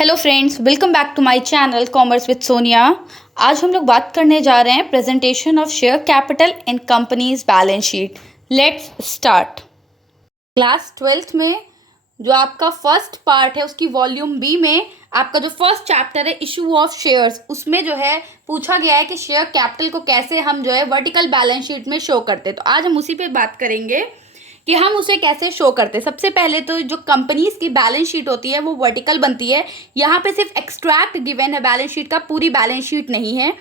Hello friends, welcome back to my channel commerce with Sonia. आज हम लोग बात करने जा रहे हैं presentation of share capital in companies balance sheet. Let's start. Class 12th में जो आपका फर्स्ट पार्ट है उसकी वॉल्यूम बी में आपका जो फर्स्ट चैप्टर है इशू ऑफ शेयर्स, उसमें जो है पूछा गया है कि शेयर कैपिटल को कैसे हम जो है वर्टिकल बैलेंस शीट में शो करते हैं। तो आज हम उसी पे बात करेंगे कि हम उसे कैसे शो करते हैं। सबसे पहले तो जो कंपनीज की बैलेंस शीट होती है वो वर्टिकल बनती है। यहाँ पे सिर्फ एक्सट्रैक्ट गिवन है बैलेंस शीट का, पूरी बैलेंस शीट नहीं है।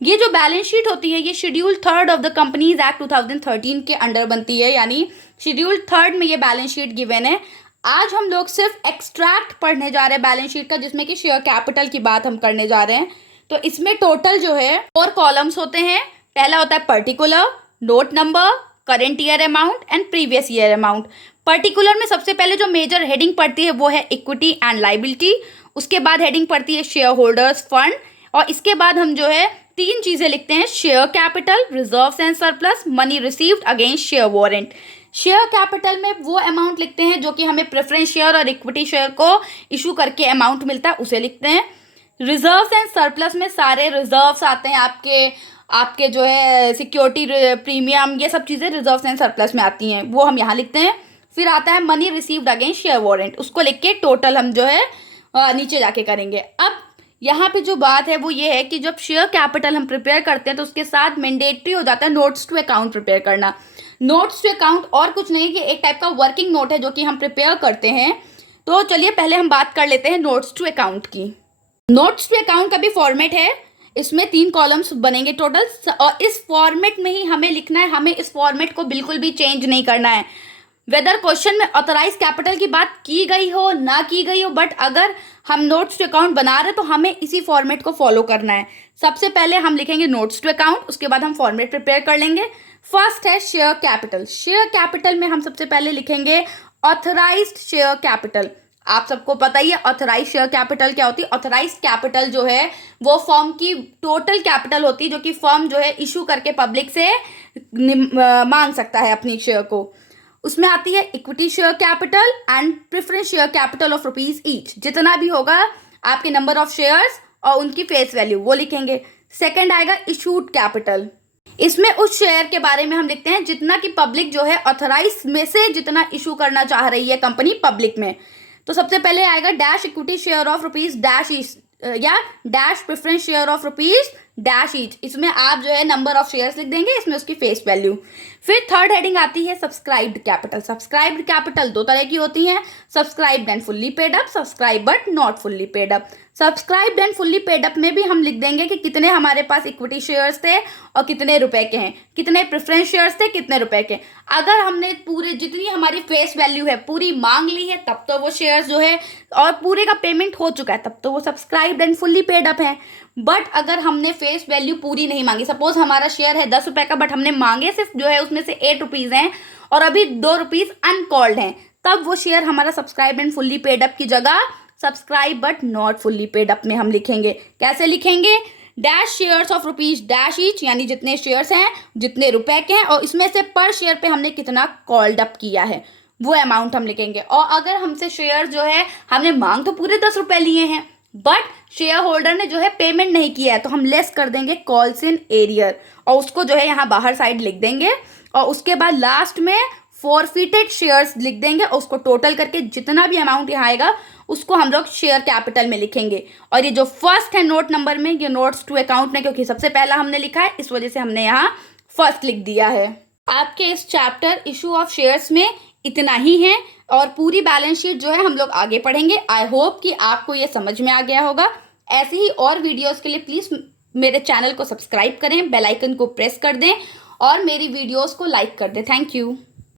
ये जो बैलेंस शीट होती है ये schedule 3 of the companies act 2013 के अंडर बनती है, यानी शेड्यूल 3 में ये बैलेंस शीट गिवन है। आज हम लोग सिर्फ एक्सट्रैक्ट पढ़ने जा रहे हैं बैलेंस शीट का, जिसमें कि शेयर कैपिटल की बात हम करने जा रहे हैं। तो इसमें टोटल जो है 4 कॉलम्स होते हैं। पहला होता है particular, note number, current year amount and previous year amount. Particular में सबसे पहले जो मेजर हेडिंग पड़ती है वो है इक्विटी एंड लाइबिलिटी। उसके बाद हेडिंग पड़ती है शेयर होल्डर्स फंड, और इसके बाद हम जो है 3 चीज़ें लिखते हैं: share capital, reserves and surplus, money received against share warrant. Share capital में वो अमाउंट लिखते हैं जो कि हमें प्रेफरेंस शेयर और इक्विटी शेयर को इशू करके अमाउंट मिलता है, उसे लिखते हैं। रिजर्व्स एंड सरप्लस में सारे रिजर्व्स आते हैं, आपके जो है सिक्योरिटी प्रीमियम, ये सब चीज़ें रिजर्व्स एंड सरप्लस में आती हैं, वो हम यहाँ लिखते हैं। फिर आता है money received against share warrant, उसको लिख के टोटल हम जो है नीचे जाके करेंगे। अब यहाँ पे जो बात है वो ये है कि जब शेयर कैपिटल हम प्रिपेयर करते हैं तो उसके साथ मैंडेटरी हो जाता है नोट्स टू अकाउंट प्रिपेयर करना। नोट्स टू अकाउंट और कुछ नहीं कि एक टाइप का वर्किंग नोट है जो कि हम प्रिपेयर करते हैं। तो चलिए पहले हम बात कर लेते हैं नोट्स टू अकाउंट की। नोट्स टू अकाउंट का भी फॉर्मेट है, इसमें 3 कॉलम्स बनेंगे टोटल, और इस फॉर्मेट में ही हमें लिखना है। हमें इस फॉर्मेट को बिल्कुल भी चेंज नहीं करना है, वेदर क्वेश्चन में ऑथराइज कैपिटल की बात की गई हो ना की गई हो, बट अगर हम नोट्स टू अकाउंट बना रहे हैं तो हमें इसी फॉर्मेट को फॉलो करना है। सबसे पहले हम लिखेंगे नोट्स टू अकाउंट, उसके बाद हम फॉर्मेट प्रिपेयर कर लेंगे। फर्स्ट है शेयर कैपिटल। शेयर कैपिटल में हम सबसे पहले लिखेंगे ऑथराइज्ड शेयर कैपिटल। आप सबको पता ही है ऑथराइज शेयर कैपिटल क्या होती है। ऑथराइज कैपिटल जो है वो फर्म की टोटल कैपिटल होती है जो कि फर्म जो है इशू करके पब्लिक से मांग सकता है अपनी शेयर को। उसमें आती है equity share capital and preference share capital of rupees each. जितना भी होगा आपके नंबर ऑफ शेयर्स और उनकी फेस वैल्यू वो लिखेंगे। सेकेंड आएगा इशूड कैपिटल। इसमें उस शेयर के बारे में हम लिखते हैं जितना कि पब्लिक जो है ऑथराइज में से जितना इशू करना चाह रही है कंपनी पब्लिक में। तो सबसे पहले आएगा dash equity share of rupees dash each या dash preference share of rupees dash each. इसमें आप जो है नंबर ऑफ शेयर्स लिख देंगे, इसमें उसकी फेस वैल्यू। फिर थर्ड हेडिंग आती है सब्सक्राइब्ड कैपिटल। सब्सक्राइब्ड कैपिटल 2 तरह की होती हैं, subscribed and fully paid up, subscribe but not fully paid up. Subscribed and fully paid up में भी हम लिख देंगे कि कितने हमारे पास इक्विटी शेयर्स थे और कितने रुपए के हैं, कितने प्रेफरेंस शेयर्स थे कितने रुपए के। अगर हमने पूरे जितनी हमारी फेस वैल्यू है पूरी मांग ली है तब तो वो शेयर्स जो है और पूरे का पेमेंट हो चुका है तब तो वो subscribed and fully paid up है। बट अगर हमने फेस वैल्यू पूरी नहीं मांगी, सपोज हमारा शेयर है 10 रुपए का बट हमने मांगे सिर्फ जो है उसमें से 8 रुपीज हैं और अभी 2 रुपीज अनकॉल्ड हैं, तब वो शेयर हमारा subscribe and fully paid up की जगह subscribe but not fully paid up में हम लिखेंगे। कैसे लिखेंगे? Dash shares of rupees dash each, यानी जितने शेयर्स हैं जितने रुपए के हैं और इसमें से पर शेयर पे हमने कितना कॉल्ड अप किया है वो अमाउंट हम लिखेंगे। और अगर हमसे शेयर जो है हमने मांग तो पूरे 10 रुपए लिए हैं बट शेयर होल्डर ने जो है पेमेंट नहीं किया है तो हम लेस कर देंगे कॉल्स इन एरियर और उसको जो है यहाँ बाहर साइड लिख देंगे। और उसके बाद लास्ट में फॉरफिटेड शेयर्स लिख देंगे और उसको टोटल करके जितना भी अमाउंट यहाँ आएगा उसको हम लोग शेयर कैपिटल में लिखेंगे। और ये जो फर्स्ट है नोट नंबर में, ये नोट्स टू अकाउंट में क्योंकि सबसे पहला हमने लिखा है इस वजह से हमने यहाँ फर्स्ट लिख दिया है। आपके इस चैप्टर इशू ऑफ शेयर्स में इतना ही है और पूरी बैलेंस शीट जो है हम लोग आगे पढ़ेंगे। आई होप कि आपको ये समझ में आ गया होगा। ऐसे ही और वीडियोस के लिए प्लीज़ मेरे चैनल को सब्सक्राइब करें, बेल आइकन को प्रेस कर दें और मेरी वीडियोस को लाइक कर दें। Thank you.